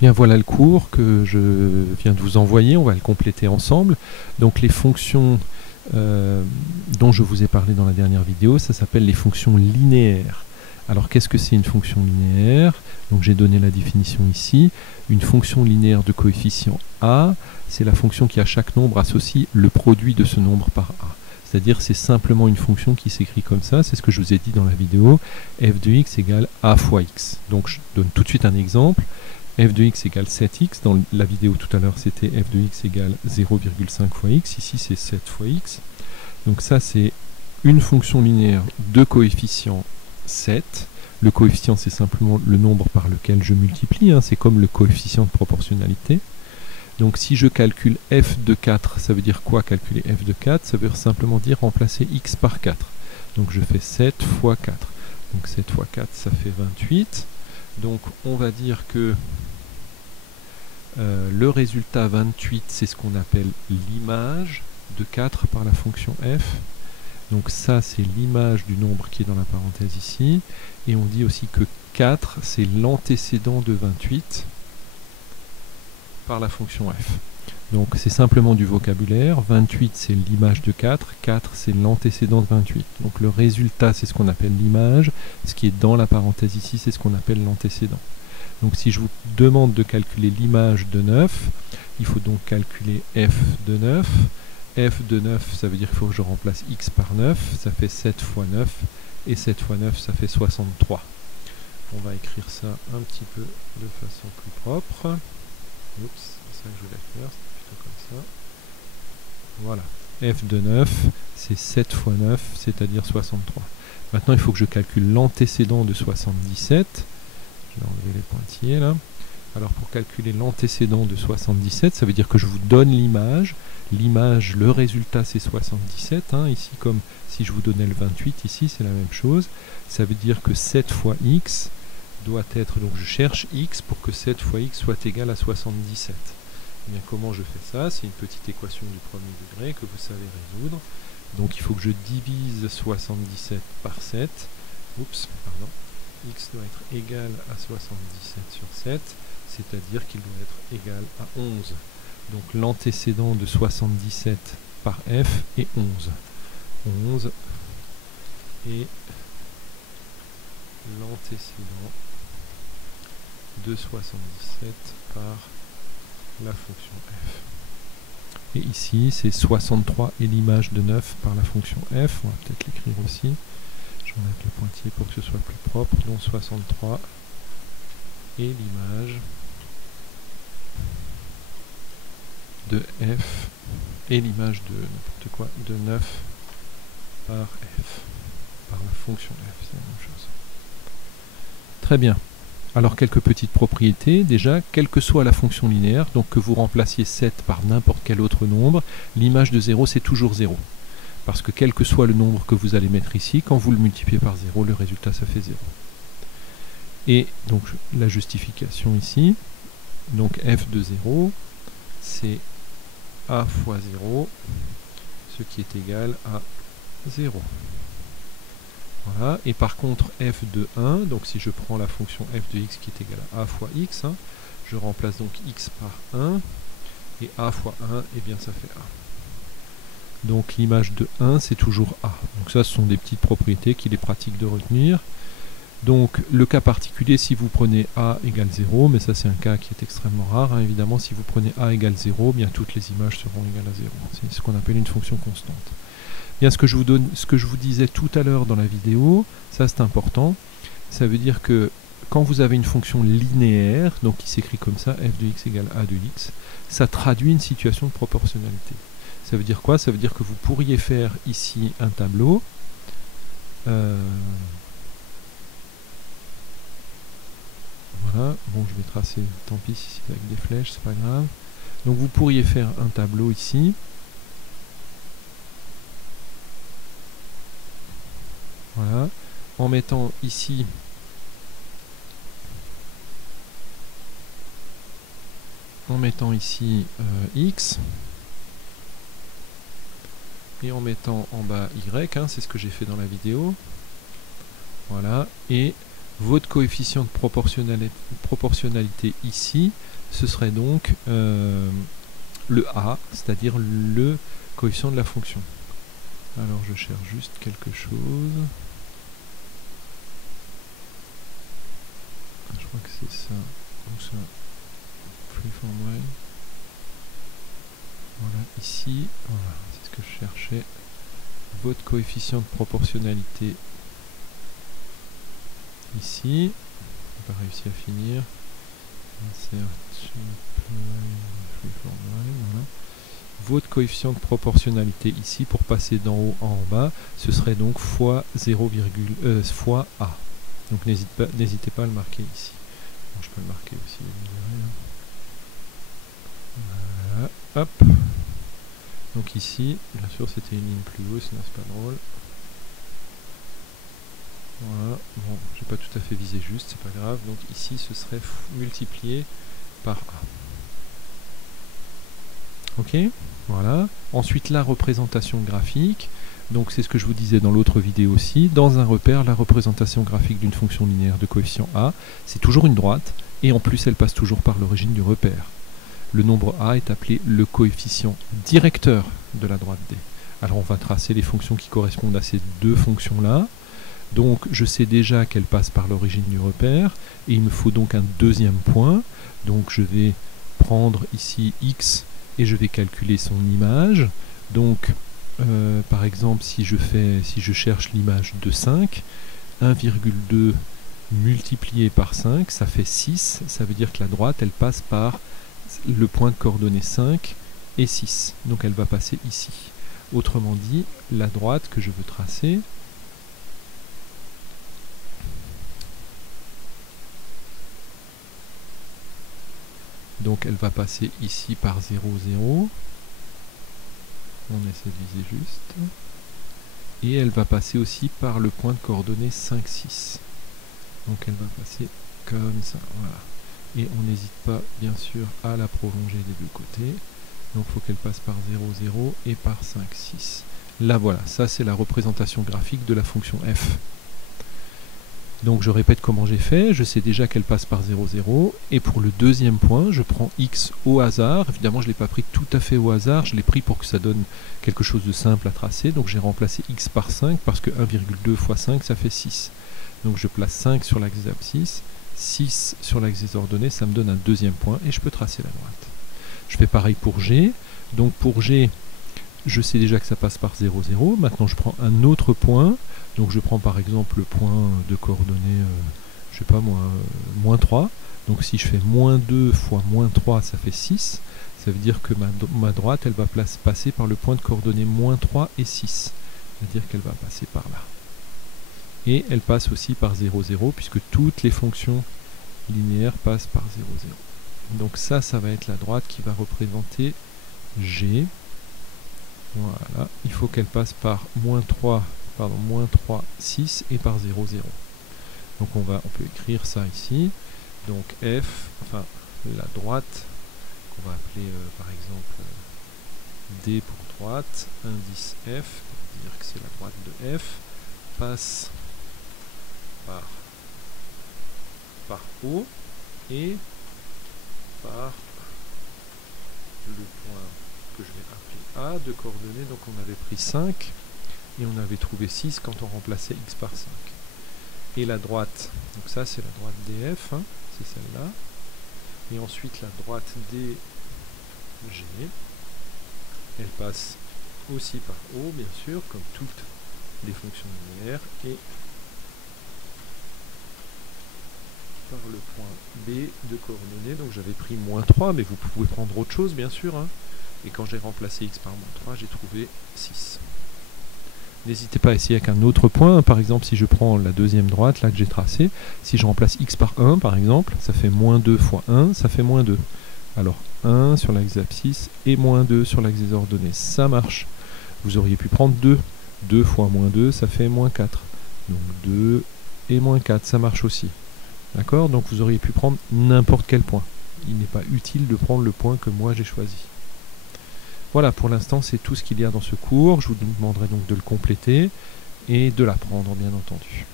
Bien, voilà le cours que je viens de vous envoyer, on va le compléter ensemble. Donc les fonctions dont je vous ai parlé dans la dernière vidéo, ça s'appelle les fonctions linéaires. Alors qu'est-ce que c'est une fonction linéaire? Donc j'ai donné la définition ici. Une fonction linéaire de coefficient a, c'est la fonction qui à chaque nombre associe le produit de ce nombre par a. C'est-à-dire c'est simplement une fonction qui s'écrit comme ça, c'est ce que je vous ai dit dans la vidéo, f de x égale a fois x. Donc je donne tout de suite un exemple. F de x égale 7x, dans la vidéo tout à l'heure c'était f de x égale 0,5 fois x, ici c'est 7 fois x. Donc ça c'est une fonction linéaire de coefficient 7. Le coefficient c'est simplement le nombre par lequel je multiplie, hein, c'est comme le coefficient de proportionnalité. Donc si je calcule f de 4, ça veut dire quoi calculer f de 4? Ça veut simplement dire remplacer x par 4. Donc je fais 7 fois 4. Donc 7 fois 4 ça fait 28. Donc on va dire que le résultat 28, c'est ce qu'on appelle l'image de 4 par la fonction f. Donc ça, c'est l'image du nombre qui est dans la parenthèse ici. Et on dit aussi que 4, c'est l'antécédent de 28 par la fonction f. Donc c'est simplement du vocabulaire. 28, c'est l'image de 4. 4, c'est l'antécédent de 28. Donc le résultat, c'est ce qu'on appelle l'image. Ce qui est dans la parenthèse ici, c'est ce qu'on appelle l'antécédent. Donc si je vous demande de calculer l'image de 9, il faut donc calculer f de 9. F de 9, ça veut dire qu'il faut que je remplace x par 9. Ça fait 7 fois 9. Et 7 fois 9, ça fait 63. On va écrire ça un petit peu de façon plus propre. Oups, c'est ça que je voulais faire, c'est plutôt comme ça. Voilà. F de 9, c'est 7 fois 9, c'est-à-dire 63. Maintenant, il faut que je calcule l'antécédent de 77. Je vais enlever les pointillés là. Alors pour calculer l'antécédent de 77, ça veut dire que je vous donne l'image. L'image, le résultat c'est 77. Hein. Ici comme si je vous donnais le 28, ici c'est la même chose. Ça veut dire que 7 fois x doit être, donc je cherche x pour que 7 fois x soit égal à 77. Et bien comment je fais ça? C'est une petite équation du premier degré que vous savez résoudre. Donc il faut que je divise 77 par 7. Oups, pardon. X doit être égal à 77 sur 7, c'est-à-dire qu'il doit être égal à 11. Donc l'antécédent de 77 par f est 11. 11 est l'antécédent de 77 par la fonction f. Et ici, c'est 63 et l'image de 9 par la fonction f. On va peut-être l'écrire aussi. Je vais mettre le pointillé pour que ce soit plus propre. Donc 63 et l'image de f et l'image de n'importe quoi de 9 par f, par la fonction f, c'est la même chose. Très bien. Alors quelques petites propriétés. Déjà, quelle que soit la fonction linéaire, donc que vous remplaciez 7 par n'importe quel autre nombre, l'image de 0 c'est toujours 0. Parce que quel que soit le nombre que vous allez mettre ici, quand vous le multipliez par 0, le résultat ça fait 0. Et donc la justification ici, donc f de 0, c'est a fois 0, ce qui est égal à 0. Voilà. Et par contre f de 1, donc si je prends la fonction f de x qui est égale à a fois x, hein, je remplace donc x par 1, et a fois 1, et bien ça fait a. Donc l'image de 1, c'est toujours a. Donc ça, ce sont des petites propriétés qu'il est pratique de retenir. Donc le cas particulier, si vous prenez a égale 0, mais ça c'est un cas qui est extrêmement rare, hein, évidemment, si vous prenez a égale 0, bien toutes les images seront égales à 0. C'est ce qu'on appelle une fonction constante. Bien, ce que je vous disais tout à l'heure dans la vidéo, ça c'est important, ça veut dire que quand vous avez une fonction linéaire, donc qui s'écrit comme ça, f de x égale a de x, ça traduit une situation de proportionnalité. Ça veut dire quoi? Ça veut dire que vous pourriez faire ici un tableau. Voilà, bon je vais tracer, tant pis si c'est avec des flèches, c'est pas grave. Donc vous pourriez faire un tableau ici. Voilà, en mettant ici x. Et en mettant en bas y, hein, c'est ce que j'ai fait dans la vidéo. Voilà, et Votre coefficient de proportionnalité ici, ce serait donc le A, c'est-à-dire le coefficient de la fonction. Alors je cherche juste quelque chose. Je crois que c'est ça. Donc ça, freeform line. Voilà, ici, voilà, c'est ce que je cherchais. Votre coefficient de proportionnalité ici. J'ai pas réussi à finir. Voilà. Votre coefficient de proportionnalité ici, pour passer d'en haut en bas, ce serait donc fois 0, fois A. Donc n'hésitez pas à le marquer ici. Bon, je peux le marquer aussi. Voilà, hop. Donc ici, bien sûr c'était une ligne plus haut, sinon c'est pas drôle. Voilà, bon, j'ai pas tout à fait visé juste, c'est pas grave. Donc ici ce serait multiplié par A. Ok, voilà. Ensuite la représentation graphique. Donc c'est ce que je vous disais dans l'autre vidéo aussi. Dans un repère, la représentation graphique d'une fonction linéaire de coefficient A, c'est toujours une droite, et en plus elle passe toujours par l'origine du repère. Le nombre A est appelé le coefficient directeur de la droite D. Alors on va tracer les fonctions qui correspondent à ces deux fonctions-là. Donc je sais déjà qu'elle passe par l'origine du repère, et il me faut donc un deuxième point. Donc je vais prendre ici x, et je vais calculer son image. Donc par exemple, si je cherche l'image de 5, 1,2 multiplié par 5, ça fait 6. Ça veut dire que la droite, elle passe par le point de coordonnées 5 et 6. Donc elle va passer ici. Autrement dit, la droite que je veux tracer, donc elle va passer ici par 0, 0. On essaie de viser juste. Et elle va passer aussi par le point de coordonnées 5, 6. Donc elle va passer comme ça, voilà. Et on n'hésite pas, bien sûr, à la prolonger des deux côtés. Donc il faut qu'elle passe par 0, 0 et par 5, 6. Là, voilà, ça c'est la représentation graphique de la fonction f. Donc je répète comment j'ai fait, je sais déjà qu'elle passe par 0, 0, et pour le deuxième point, je prends x au hasard. Évidemment, je ne l'ai pas pris tout à fait au hasard, je l'ai pris pour que ça donne quelque chose de simple à tracer, donc j'ai remplacé x par 5, parce que 1,2 fois 5, ça fait 6. Donc je place 5 sur l'axe des abscisses, 6 sur l'axe des ordonnées, ça me donne un deuxième point, et je peux tracer la droite. Je fais pareil pour g, donc pour g, je sais déjà que ça passe par 0, 0, maintenant je prends un autre point. Donc je prends par exemple le point de coordonnées, je sais pas moi, moins 3. Donc si je fais moins 2 fois moins 3, ça fait 6. Ça veut dire que ma droite, elle va passer par le point de coordonnées moins 3 et 6. C'est-à-dire qu'elle va passer par là. Et elle passe aussi par 0, 0, puisque toutes les fonctions linéaires passent par 0, 0. Donc ça va être la droite qui va représenter G. Voilà, il faut qu'elle passe par moins 3, 6 et par 0, 0. Donc on peut écrire ça ici. Donc f, enfin la droite, qu'on va appeler par exemple D pour droite, indice f, c'est-à-dire que c'est la droite de f, passe par O et par le point que je vais appeler A de coordonnées. Donc on avait pris 5 et on avait trouvé 6 quand on remplaçait x par 5. Et la droite, donc ça c'est la droite DF, hein, c'est celle-là. Et ensuite la droite DG, elle passe aussi par O, bien sûr, comme toutes les fonctions linéaires, et par le point B de coordonnées. Donc j'avais pris moins 3, mais vous pouvez prendre autre chose, bien sûr, hein. Et quand j'ai remplacé x par moins 3, j'ai trouvé 6. N'hésitez pas à essayer avec un autre point. Par exemple, si je prends la deuxième droite, là que j'ai tracée, si je remplace x par 1, par exemple, ça fait moins 2 fois 1, ça fait moins 2. Alors 1 sur l'axe des abscisses et moins 2 sur l'axe des ordonnées. Ça marche. Vous auriez pu prendre 2. 2 fois moins 2, ça fait moins 4. Donc 2 et moins 4, ça marche aussi. D'accord? Donc vous auriez pu prendre n'importe quel point. Il n'est pas utile de prendre le point que moi j'ai choisi. Voilà, pour l'instant, c'est tout ce qu'il y a dans ce cours. Je vous demanderai donc de le compléter et de l'apprendre, bien entendu.